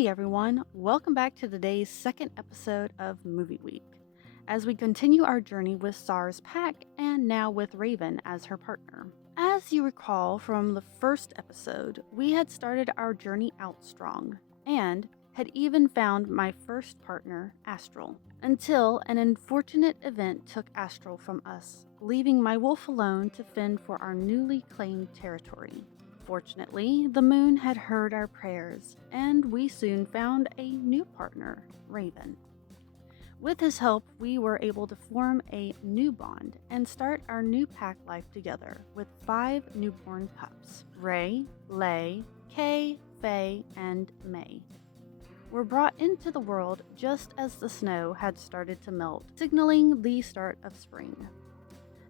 Hey everyone, welcome back to today's second episode of Movie Week, as we continue our journey with SARS Pack and now with Raven as her partner. As you recall from the first episode, we had started our journey out strong, and had even found my first partner, Astral, until an unfortunate event took Astral from us, leaving my wolf alone to fend for our newly claimed territory. Fortunately, the moon had heard our prayers, and we soon found a new partner, Raven. With his help, we were able to form a new bond and start our new pack life together with 5 newborn pups: Ray, Lay, Kay, Faye, and May. Were brought into the world just as the snow had started to melt, signaling the start of spring.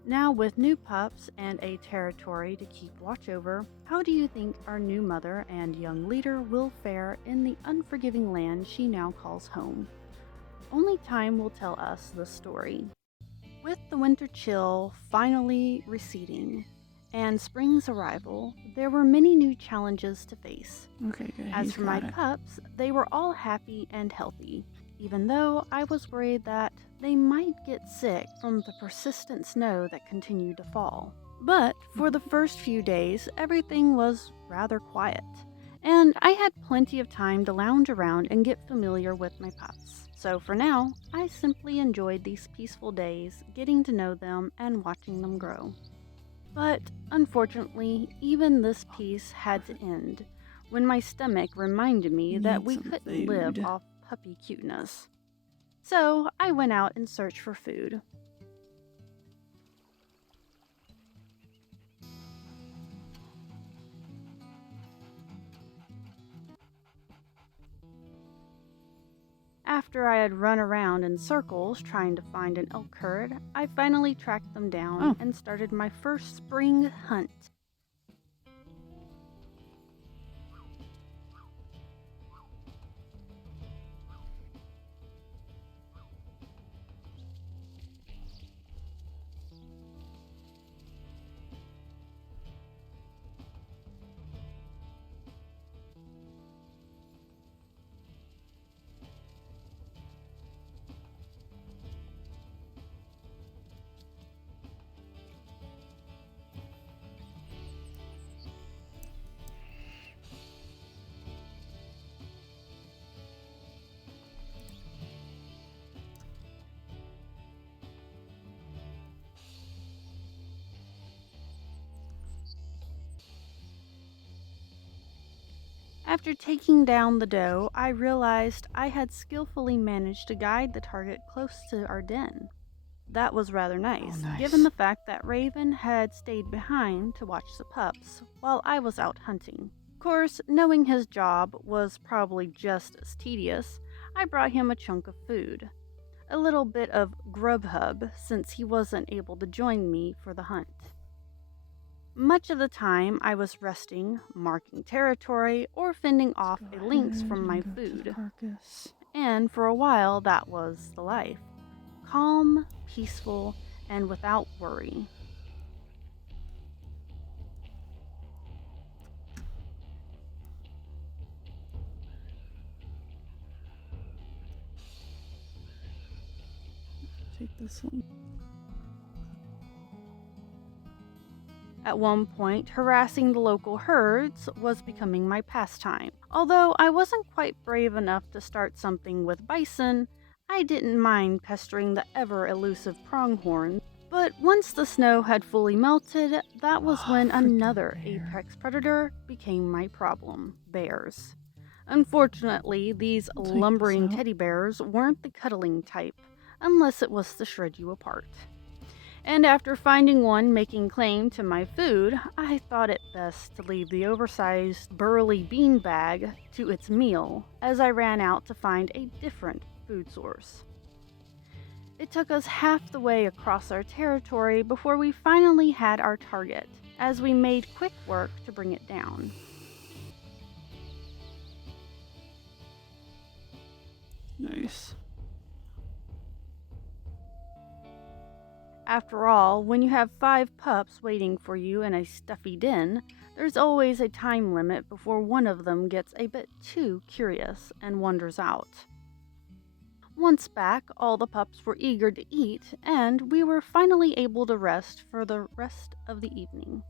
Now, with new pups and a territory to keep watch over, how do you think our new mother and young leader will fare in the unforgiving land she now calls home? Only time will tell us the story. With the winter chill finally receding and spring's arrival, there were many new challenges to face. Okay, good. As for my pups, they were all happy and healthy, even though I was worried that they might get sick from the persistent snow that continued to fall. But for the first few days, everything was rather quiet, and I had plenty of time to lounge around and get familiar with my pups. So for now, I simply enjoyed these peaceful days, getting to know them and watching them grow. But unfortunately, even this peace had to end when my stomach reminded me that we couldn't live off puppy cuteness. So I went out in search for food. After I had run around in circles trying to find an elk herd, I finally tracked them down and started my first spring hunt. After taking down the doe, I realized I had skillfully managed to guide the target close to our den. That was rather nice, given the fact that Raven had stayed behind to watch the pups while I was out hunting. Of course, knowing his job was probably just as tedious, I brought him a chunk of food. A little bit of Grubhub, since he wasn't able to join me for the hunt. Much of the time, I was resting, marking territory, or fending off a lynx from my food. And for a while, that was the life. Calm, peaceful, and without worry. Take this one. At one point, harassing the local herds was becoming my pastime. Although I wasn't quite brave enough to start something with bison, I didn't mind pestering the ever-elusive pronghorn. But once the snow had fully melted, that was when another apex predator became my problem: bears. Unfortunately, these lumbering teddy bears weren't the cuddling type, unless it was to shred you apart. And after finding one making claim to my food, I thought it best to leave the oversized burly beanbag to its meal as I ran out to find a different food source. It took us half the way across our territory before we finally had our target, as we made quick work to bring it down. Nice. After all, when you have 5 pups waiting for you in a stuffy den, there's always a time limit before one of them gets a bit too curious and wanders out. Once back, all the pups were eager to eat, and we were finally able to rest for the rest of the evening.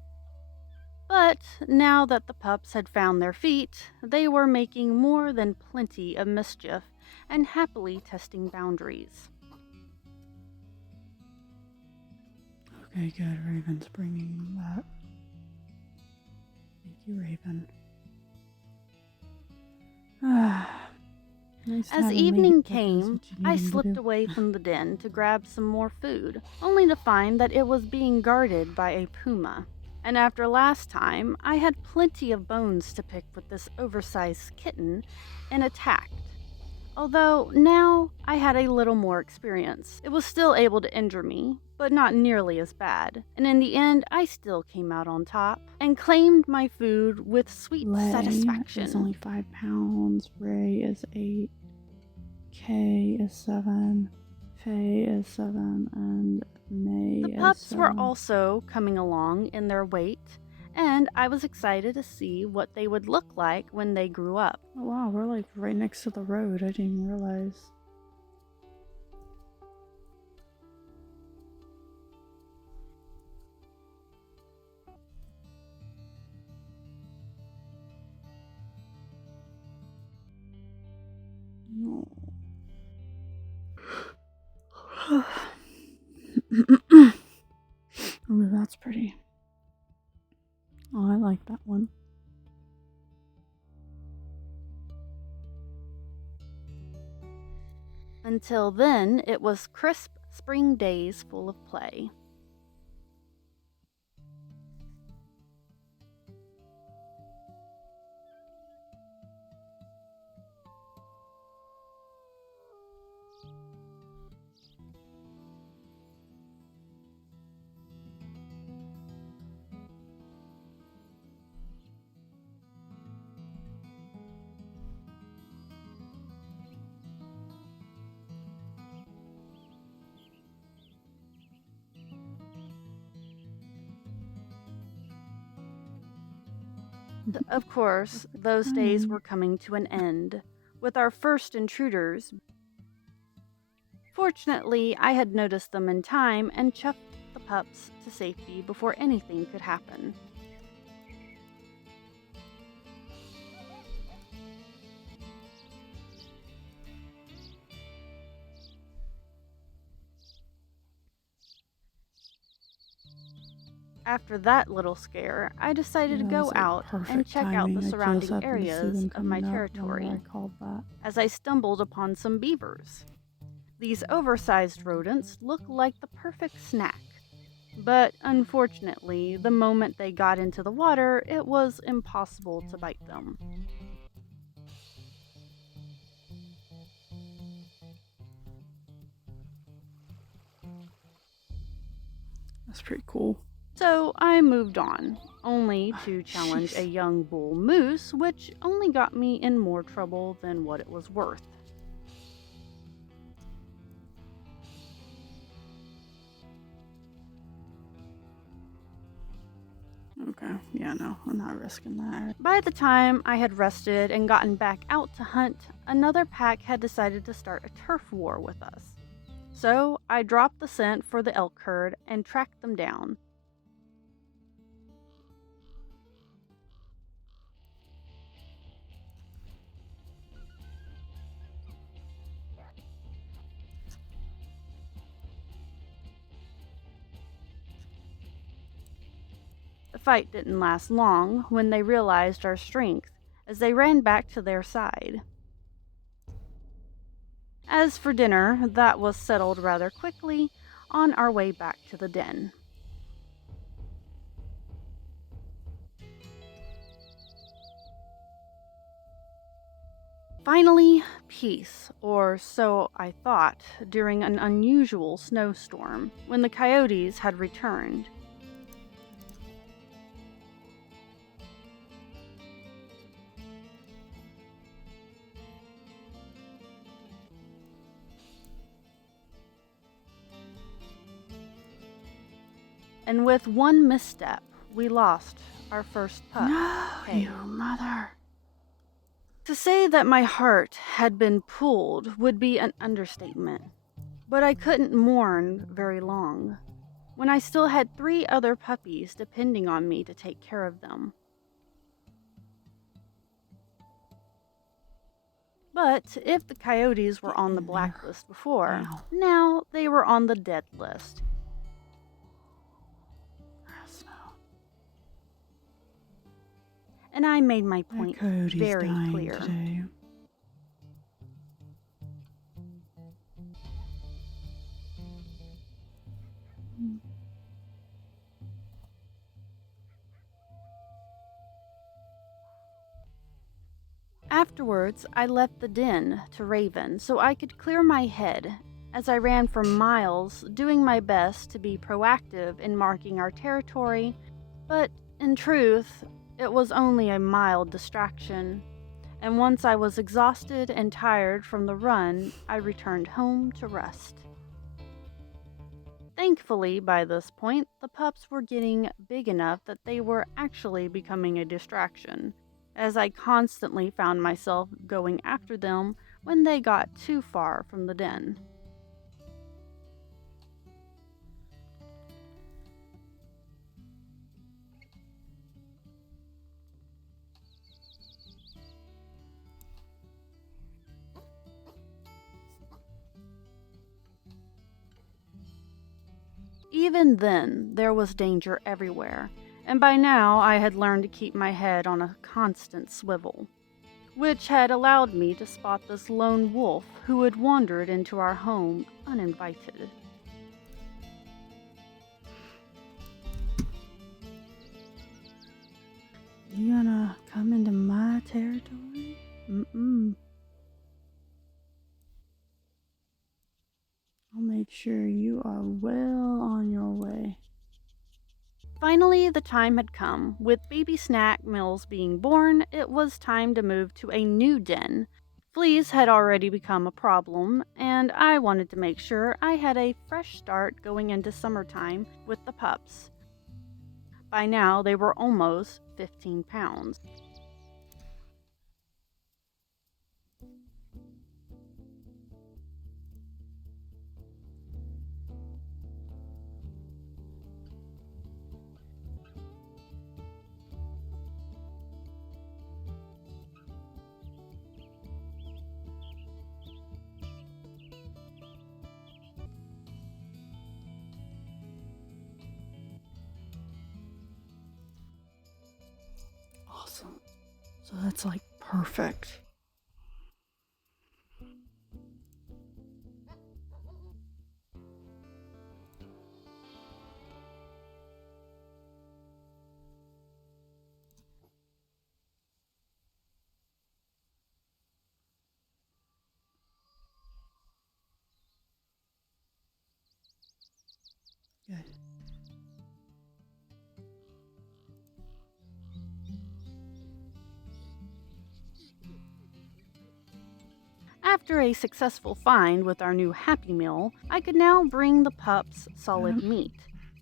But now that the pups had found their feet, they were making more than plenty of mischief and happily testing boundaries. Okay, good. Raven's bringing that. Thank you, Raven. Nice As evening came, I slipped away from the den to grab some more food, only to find that it was being guarded by a puma. And after last time, I had plenty of bones to pick with this oversized kitten and attacked. Although now I had a little more experience. It was still able to injure me, but not nearly as bad. And in the end, I still came out on top and claimed my food with sweet satisfaction. Is only 5 pounds. Ray is 8. Kay is 7. Faye is 7. And May The is pups 7. were also coming along in their weight, and I was excited to see what they would look like when they grew up. Oh wow, we're like right next to the road. I didn't even realize. No. Oh, that's pretty. Oh, I like that one. Until then, it was crisp spring days full of play. Of course, those days were coming to an end, with our first intruders. Fortunately, I had noticed them in time and chucked the pups to safety before anything could happen. After that little scare, I decided to go out and check out the surrounding areas of my territory as I stumbled upon some beavers. These oversized rodents look like the perfect snack, but unfortunately, the moment they got into the water, it was impossible to bite them. That's pretty cool. So I moved on, only to challenge a young bull moose, which only got me in more trouble than what it was worth. Okay, yeah, no, I'm not risking that. By the time I had rested and gotten back out to hunt, another pack had decided to start a turf war with us. So I dropped the scent for the elk herd and tracked them down. The fight didn't last long when they realized our strength, as they ran back to their side. As for dinner, that was settled rather quickly on our way back to the den. Finally, peace, or so I thought, during an unusual snowstorm, when the coyotes had returned. and with one misstep, we lost our first pup. No, Kay. you mother. To say that my heart had been pulled would be an understatement, but I couldn't mourn very long, when I still had 3 other puppies depending on me to take care of them. But if the coyotes were on the blacklist before, now they were on the dead list. And I made my point very clear. Today. Afterwards, I left the den to Raven so I could clear my head as I ran for miles, doing my best to be proactive in marking our territory, but in truth, it was only a mild distraction. And once I was exhausted and tired from the run, I returned home to rest. Thankfully, by this point, the pups were getting big enough that they were actually becoming a distraction, as I constantly found myself going after them when they got too far from the den. Even then, there was danger everywhere, and by now I had learned to keep my head on a constant swivel, which had allowed me to spot this lone wolf who had wandered into our home uninvited. You gonna come into my territory? I'll make sure you are well on your way. Finally, the time had come. With baby Snack Mills being born, it was time to move to a new den. Fleas had already become a problem, and I wanted to make sure I had a fresh start going into summertime with the pups. By now, they were almost 15 pounds. Awesome. So that's like perfect. Good. After a successful find with our new Happy Meal, I could now bring the pups solid meat.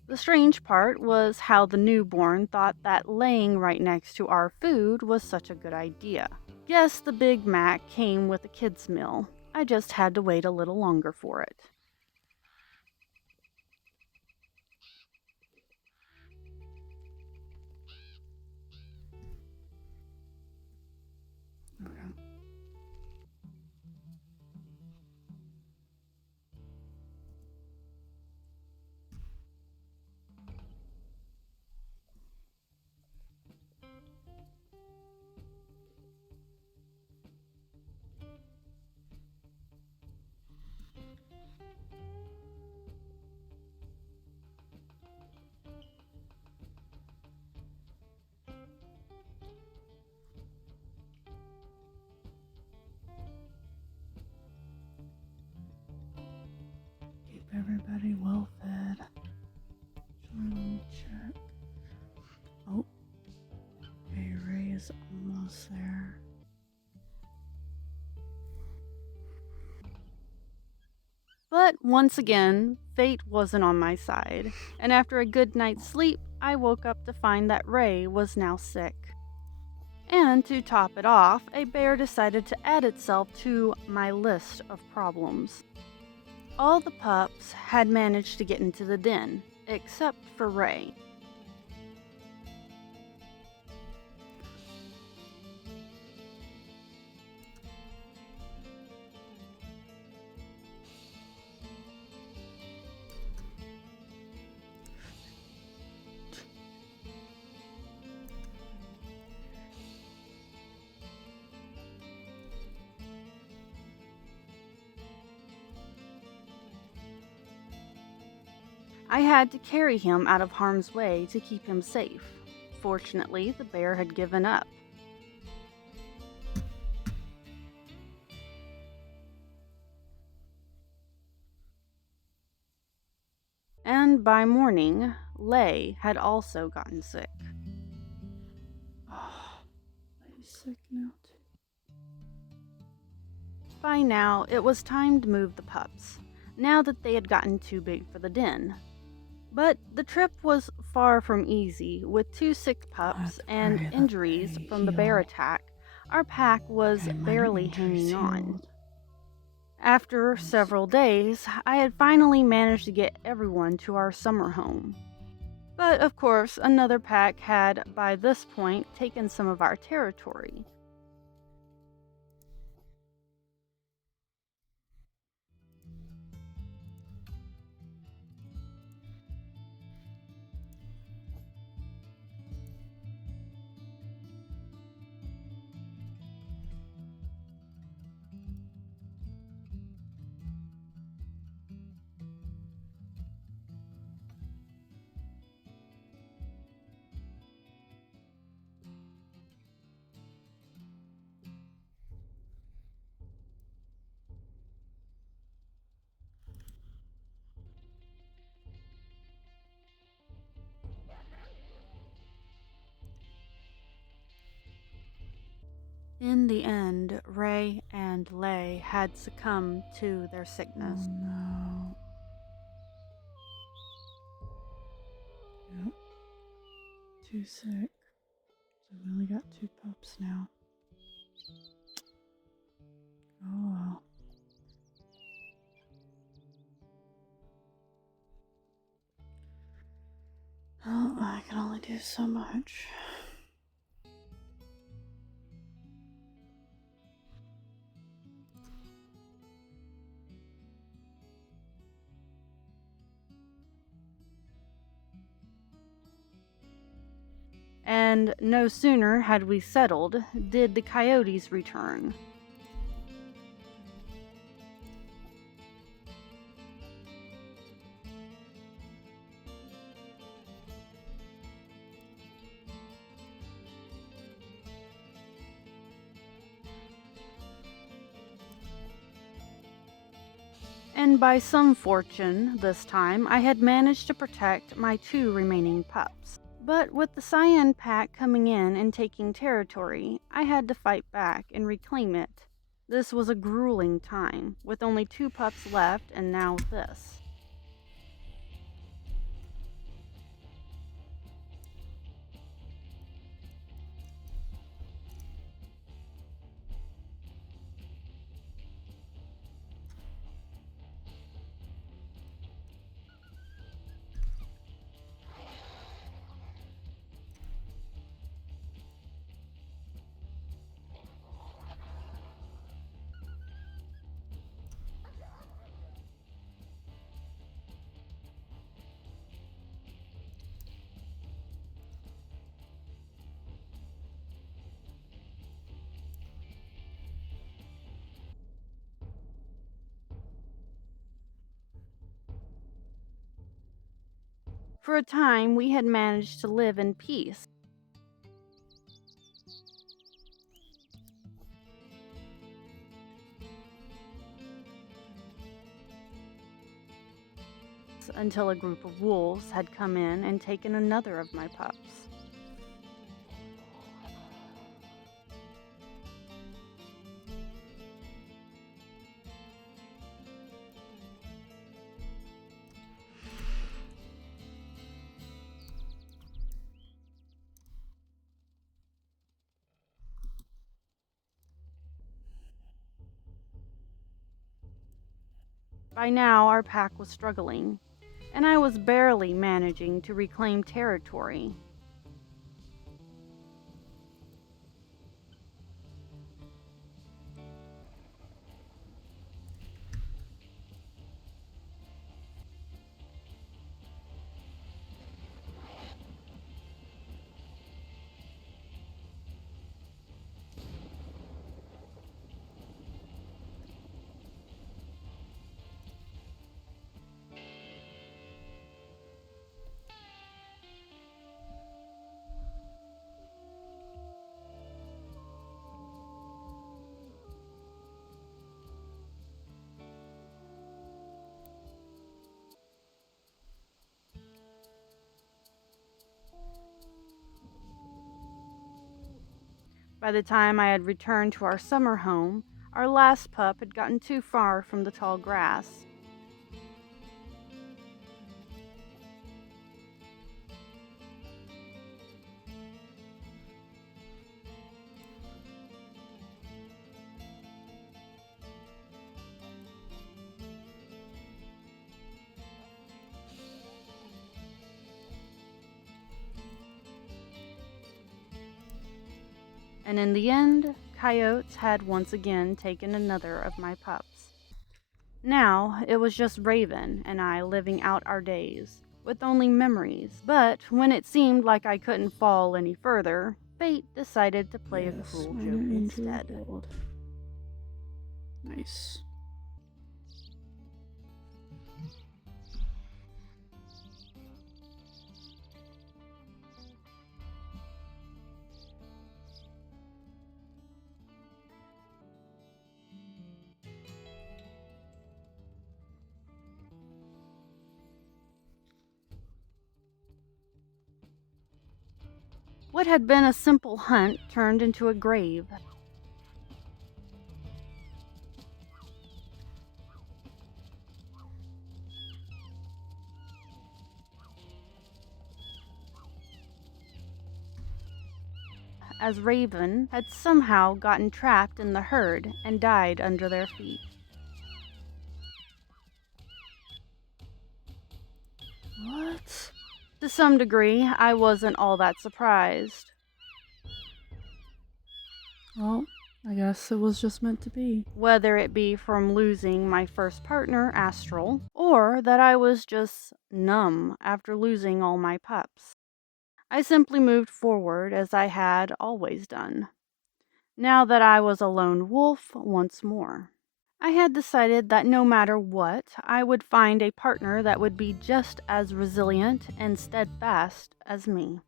The strange part was how the newborn thought that laying right next to our food was such a good idea. Guess the Big Mac came with a kid's meal. I just had to wait a little longer for it. Okay. Keep everybody well fed. Let me check. Oh. Okay, Ray is almost there. But once again, fate wasn't on my side, and after a good night's sleep, I woke up to find that Ray was now sick. And to top it off, a bear decided to add itself to my list of problems. All the pups had managed to get into the den, except for Ray. I had to carry him out of harm's way to keep him safe. Fortunately, the bear had given up. And by morning, Lay had also gotten sick. Oh, he's sick now too. By now, it was time to move the pups, now that they had gotten too big for the den. But the trip was far from easy. With 2 sick pups and injuries from the bear attack, our pack was barely hanging on. After several days, I had finally managed to get everyone to our summer home. But of course, another pack had, by this point, taken some of our territory. In the end, Ray and Lay had succumbed to their sickness. Oh no. Yep. Too sick. So we only got 2 pups now. Oh well. Oh, I can only do so much. And no sooner had we settled did the coyotes return. And by some fortune, this time, I had managed to protect my 2 remaining pups. But with the Cyan pack coming in and taking territory, I had to fight back and reclaim it. This was a grueling time, with only 2 pups left and now this. For a time, we had managed to live in peace. Until a group of wolves had come in and taken another of my pups. By now, our pack was struggling, and I was barely managing to reclaim territory. By the time I had returned to our summer home, our last pup had gotten too far from the tall grass. And in the end, coyotes had once again taken another of my pups. Now it was just Raven and I living out our days, with only memories. But when it seemed like I couldn't fall any further, fate decided to play a Yes, cruel minor joke injury instead. healed. Nice. What had been a simple hunt turned into a grave. As Raven had somehow gotten trapped in the herd and died under their feet. What? To some degree, I wasn't all that surprised. Well, I guess it was just meant to be. Whether it be from losing my first partner, Astral, or that I was just numb after losing all my pups. I simply moved forward as I had always done, now that I was a lone wolf once more. I had decided that no matter what, I would find a partner that would be just as resilient and steadfast as me.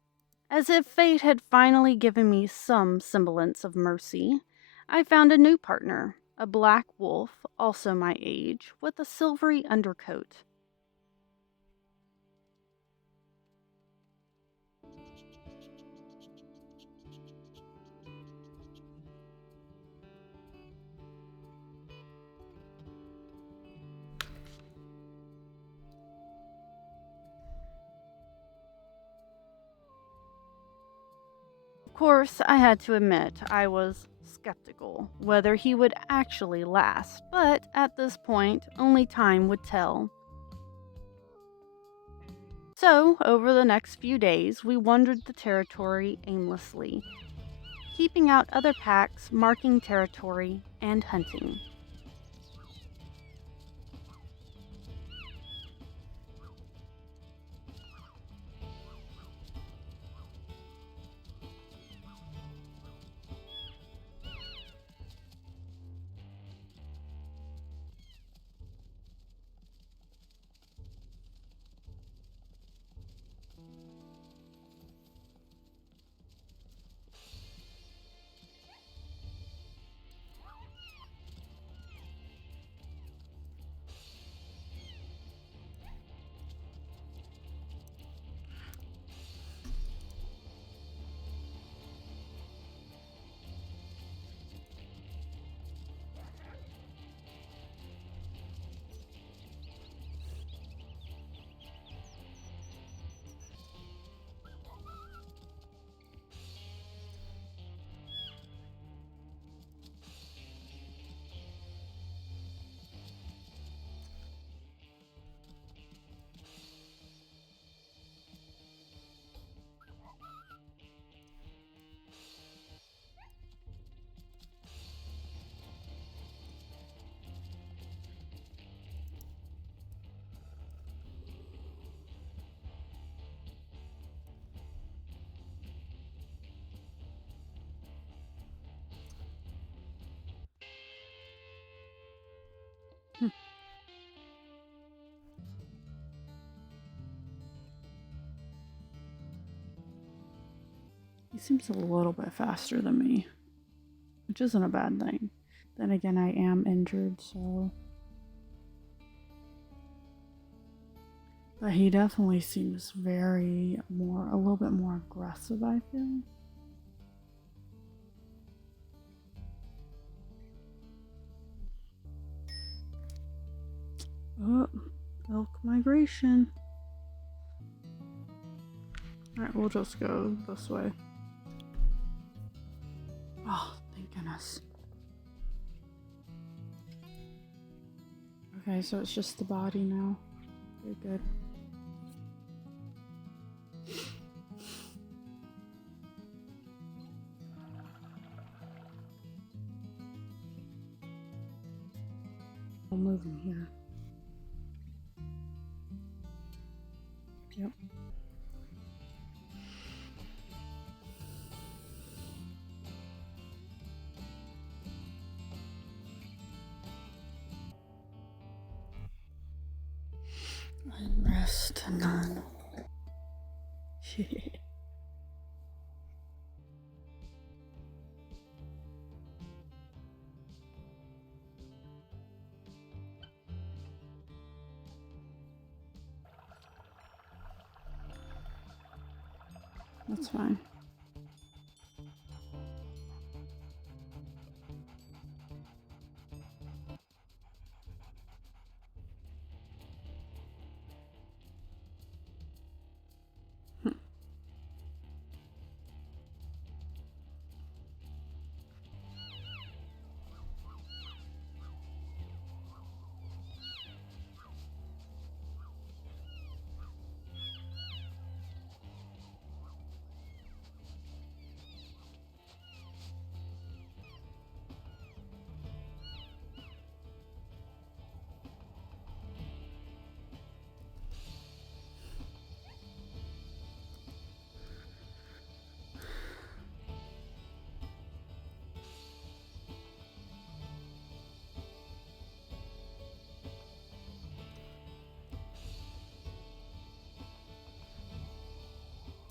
As if fate had finally given me some semblance of mercy, I found a new partner, a black wolf, also my age, with a silvery undercoat. Of course, I had to admit I was skeptical whether he would actually last, but at this point, only time would tell. So, over the next few days, we wandered the territory aimlessly, keeping out other packs, marking territory, and hunting. He seems a little bit faster than me, which isn't a bad thing. Then again, I am injured, so. But he definitely seems a little bit more aggressive, I feel. Oh, elk migration. Alright, we'll just go this way. Oh, thank goodness. Okay, so it's just the body now. Very good. I'll move him here. Yep. And rest and none. That's fine.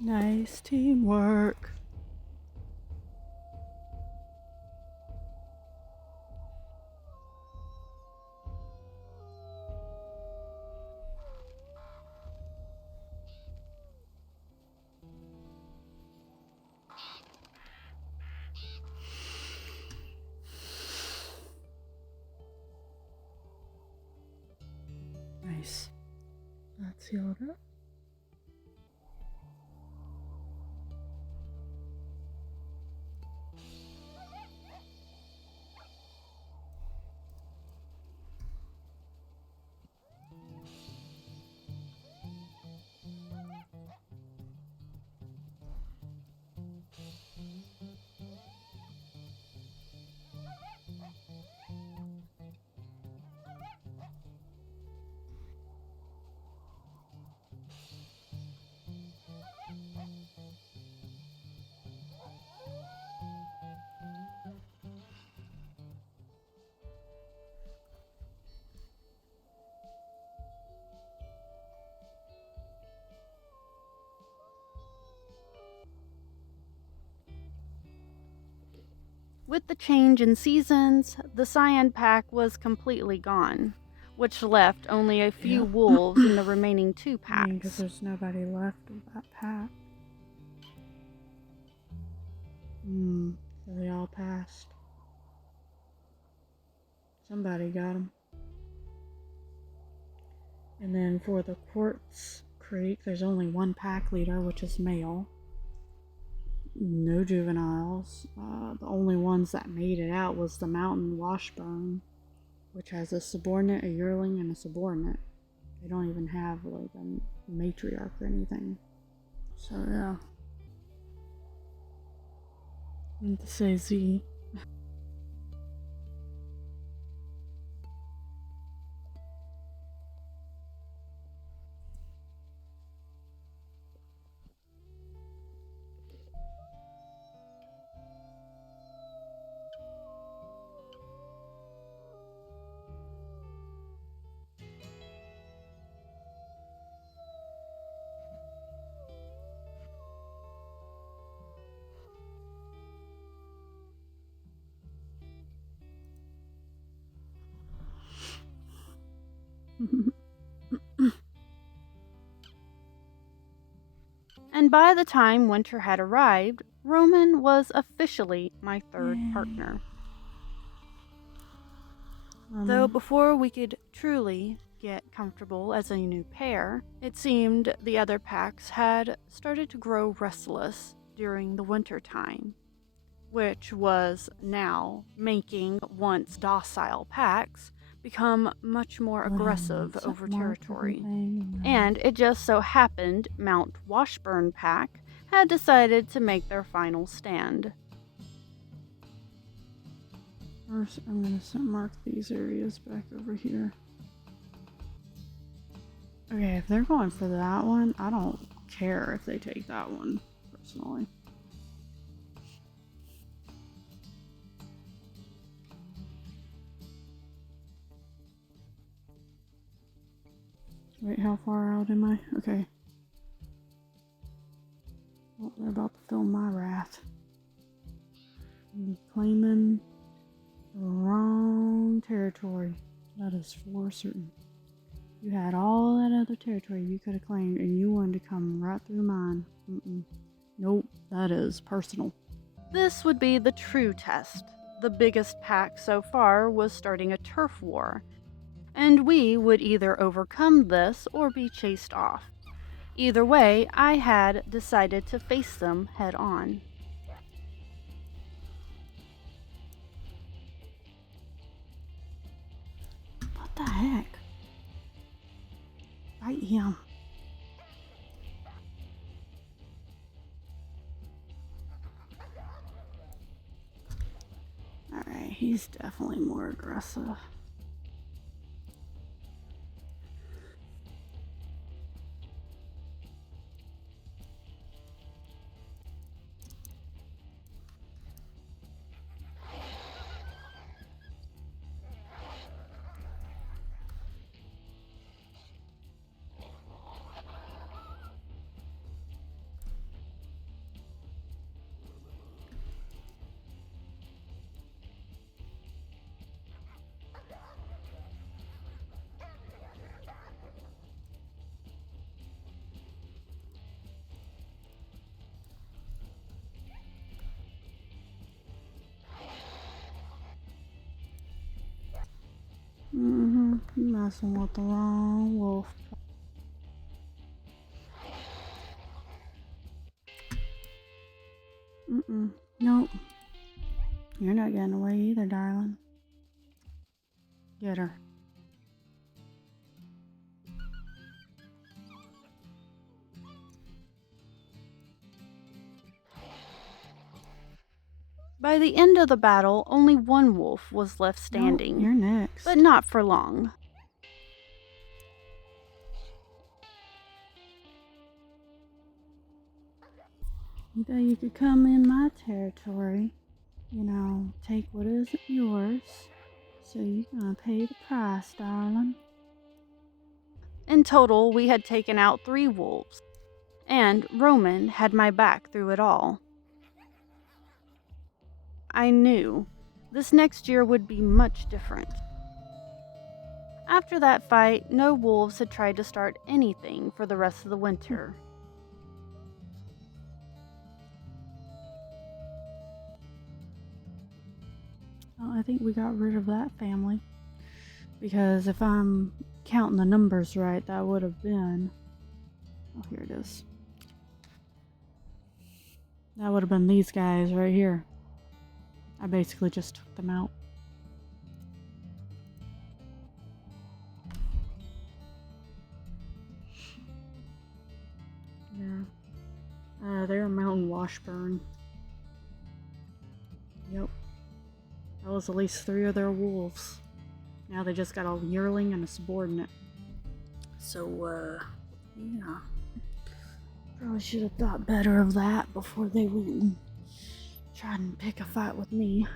Nice teamwork. Nice. That's healed up. With the change in seasons, the cyan pack was completely gone, which left only a few wolves in the remaining two I mean, because packs. there's nobody left of that pack. So they all passed. Somebody got them. And then for the Quartz Creek, there's only one pack leader, which is male. No juveniles. The only ones that made it out was the Mountain Washburn, which has a subordinate, a yearling, and a subordinate. They don't even have like a matriarch or anything. So yeah. I need to say Z. And by the time winter had arrived, Roman was officially my third partner. Though before we could truly get comfortable as a new pair, it seemed the other packs had started to grow restless during the winter time, which was now making once docile packs become much more aggressive over territory. And it just so happened Mount Washburn pack had decided to make their final stand. First, I'm going to mark these areas back over here. Okay, if they're going for that one, I don't care if they take that one, personally. Wait, how far out am I? Okay. Oh, they're about to film my wrath. I'm claiming the wrong territory. That is for certain. You had all that other territory you could have claimed, and you wanted to come right through mine. Nope, that is personal. This would be the true test. The biggest pack so far was starting a turf war, and we would either overcome this or be chased off. Either way, I had decided to face them head on. What the heck? Fight him. Alright, he's definitely more aggressive. You're messing with the wrong wolf. Nope. You're not getting away either, darling. Get her. By the end of the battle, only one wolf was left standing. Nope, you're next. But not for long. You thought you could come in my territory, take what isn't yours. So you're gonna pay the price, darling. In total, we had taken out 3 wolves, and Roman had my back through it all. I knew this next year would be much different. After that fight, no wolves had tried to start anything for the rest of the winter. Well, I think we got rid of that family. Because if I'm counting the numbers right, that would have been... Oh, here it is. That would have been these guys right here. I basically just took them out. Yeah. They're Mountain Washburn. Yep. That was at least 3 of their wolves. Now they just got a yearling and a subordinate. So, yeah. Probably should have thought better of that before they went and tried and pick a fight with me.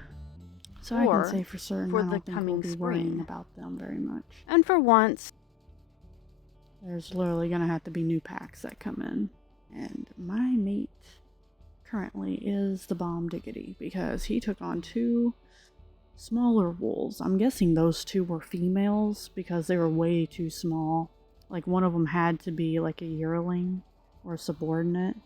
So I can say for certain for I the don't think coming we'll be worrying about them very much. And for once, there's literally gonna have to be new packs that come in. And my mate currently is the Bomb Diggity because he took on 2 smaller wolves. I'm guessing those two were females because they were way too small. Like one of them had to be like a yearling or a subordinate.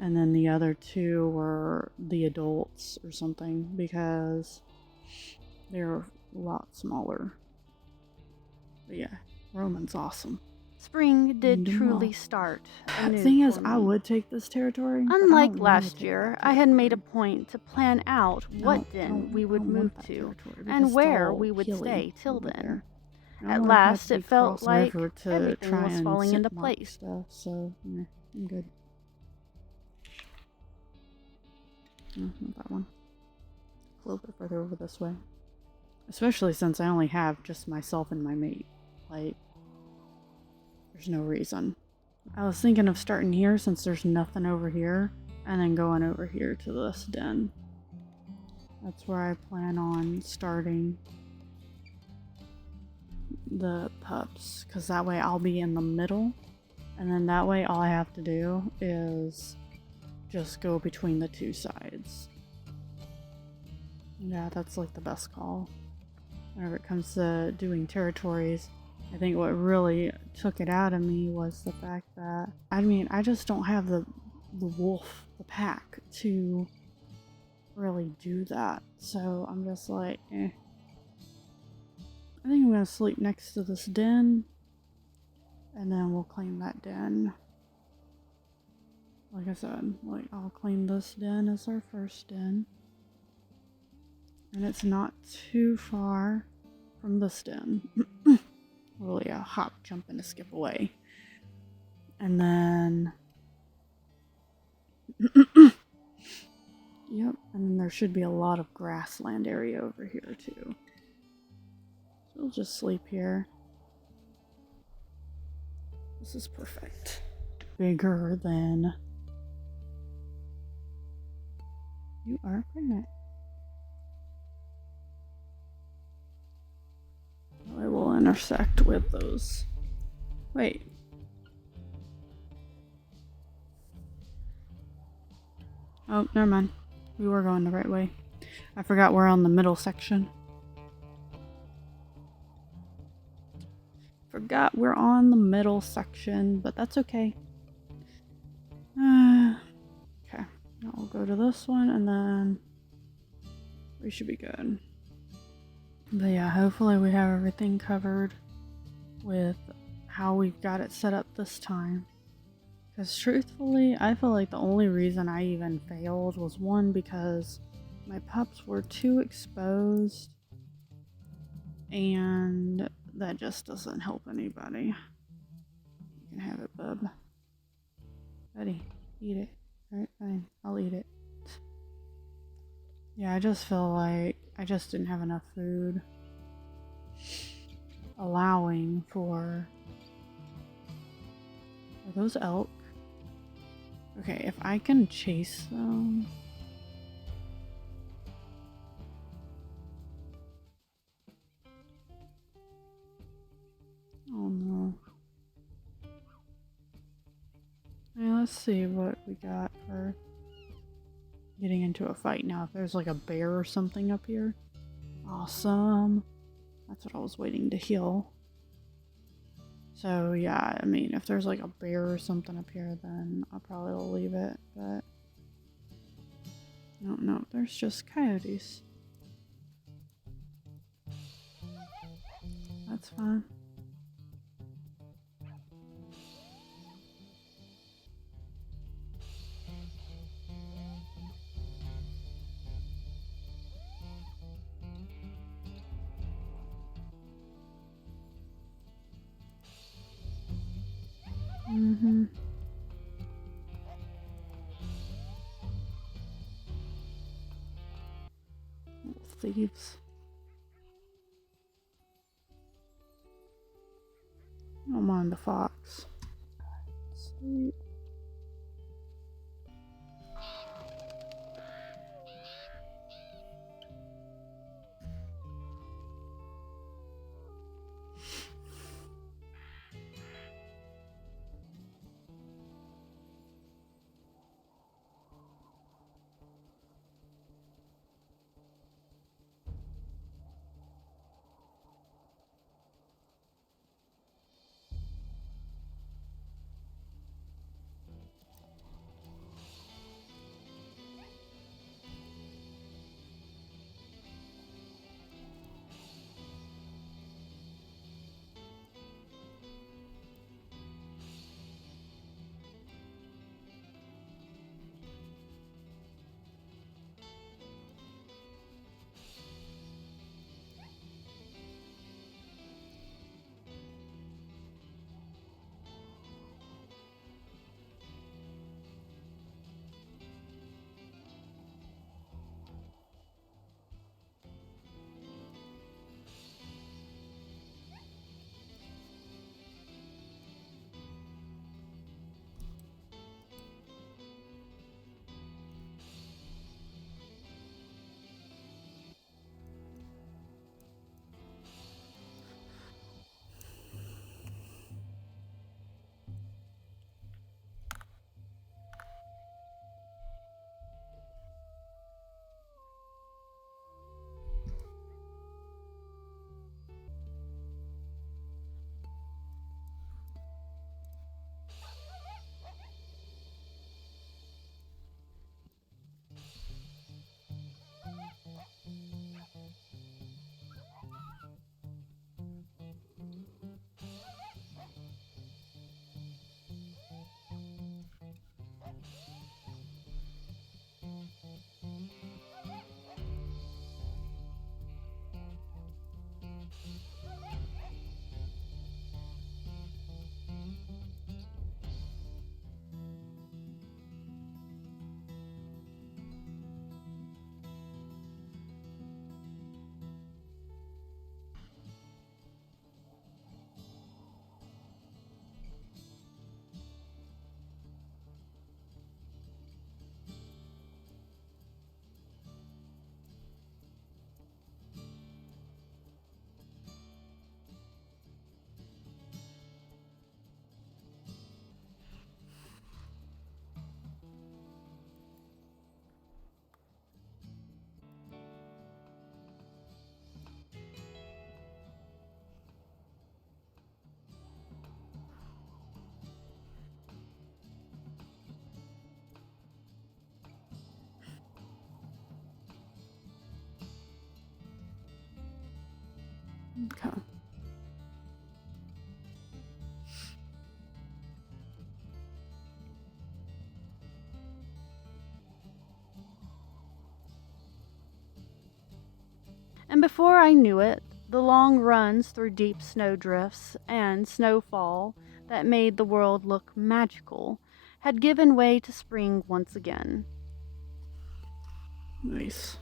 And then the other two were the adults or something because they're a lot smaller. But yeah, Roman's awesome. Spring did Doing well. truly start anew Thing is, for me. I would take this territory, but I Unlike don't want to last take year, that I had made a territory. point to plan out what den we would move to and where we would stay till then. At last, it felt like everything was falling into place. Stuff, so yeah, I'm good. No, not that one. A little bit further over this way. Especially since I only have just myself and my mate. Like, there's no reason. I was thinking of starting here since there's nothing over here, and then going over here to this den. That's where I plan on starting the pups, because that way I'll be in the middle, and then that way all I have to do is just go between the two sides. Yeah, that's like the best call. Whenever it comes to doing territories, I think what really took it out of me was the fact that, I mean, I just don't have the wolf, the pack, to really do that. So I'm just like, eh. I think I'm gonna sleep next to this den, and then we'll claim that den. Like I said, like I'll claim this den as our first den. And it's not too far from this den. Really a hop, jump, and a skip away. And then... Yep, and then there should be a lot of grassland area over here too. So we'll just sleep here. This is perfect. Bigger than... You are pregnant. I will intersect with those. Wait. Oh, never mind. We were going the right way. I forgot we're on the middle section. Forgot we're on the middle section, but that's okay. Okay. Now we'll go to this one and then we should be good. But yeah, hopefully we have everything covered with how we've got it set up this time. Because truthfully, I feel like the only reason I even failed was one, because my pups were too exposed, and that just doesn't help anybody. You can have it, bub. Buddy, eat it. Alright, fine. I'll eat it. Yeah, I just feel like I just didn't have enough food allowing for... Are those elk? Okay, if I can chase them... Oh no. Yeah, let's see what we got for getting into a fight now. If there's like a bear or something up here. Awesome. That's what I was waiting to heal. So yeah, I mean, if there's like a bear or something up here, then I'll probably will leave it, but... No, there's just coyotes. That's fine. Thieves. I don't mind the fox. Sleep. Okay. And before I knew it, the long runs through deep snowdrifts and snowfall that made the world look magical had given way to spring once again. Nice.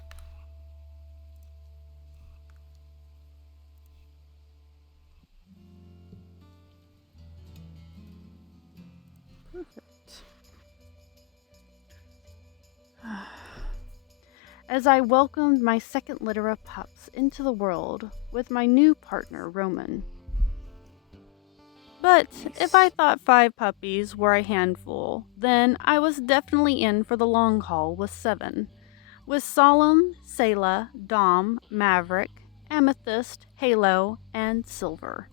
Perfect. As I welcomed my second litter of pups into the world with my new partner, Roman. But if I thought 5 puppies were a handful, then I was definitely in for the long haul with 7. With Solemn, Selah, Dom, Maverick, Amethyst, Halo, and Silver.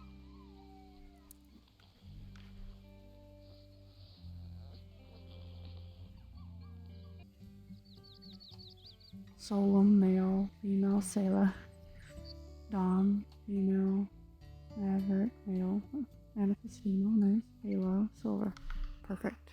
Solemn, male, female, Selah. Dom, female, Maverick, male, Amethyst, female, nice, Halo, silver. Perfect.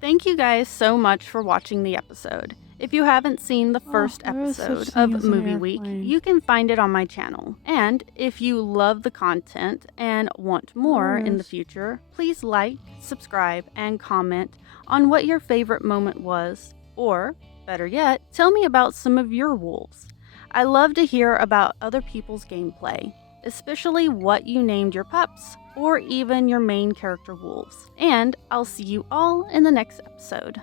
Thank you guys so much for watching the episode. If you haven't seen the first there is such episode thing of as an Movie Week, airplane. you can find it on my channel. And if you love the content and want more in the future, please like, subscribe, and comment on what your favorite moment was, or, better yet, tell me about some of your wolves. I love to hear about other people's gameplay, especially what you named your pups, or even your main character wolves. And I'll see you all in the next episode.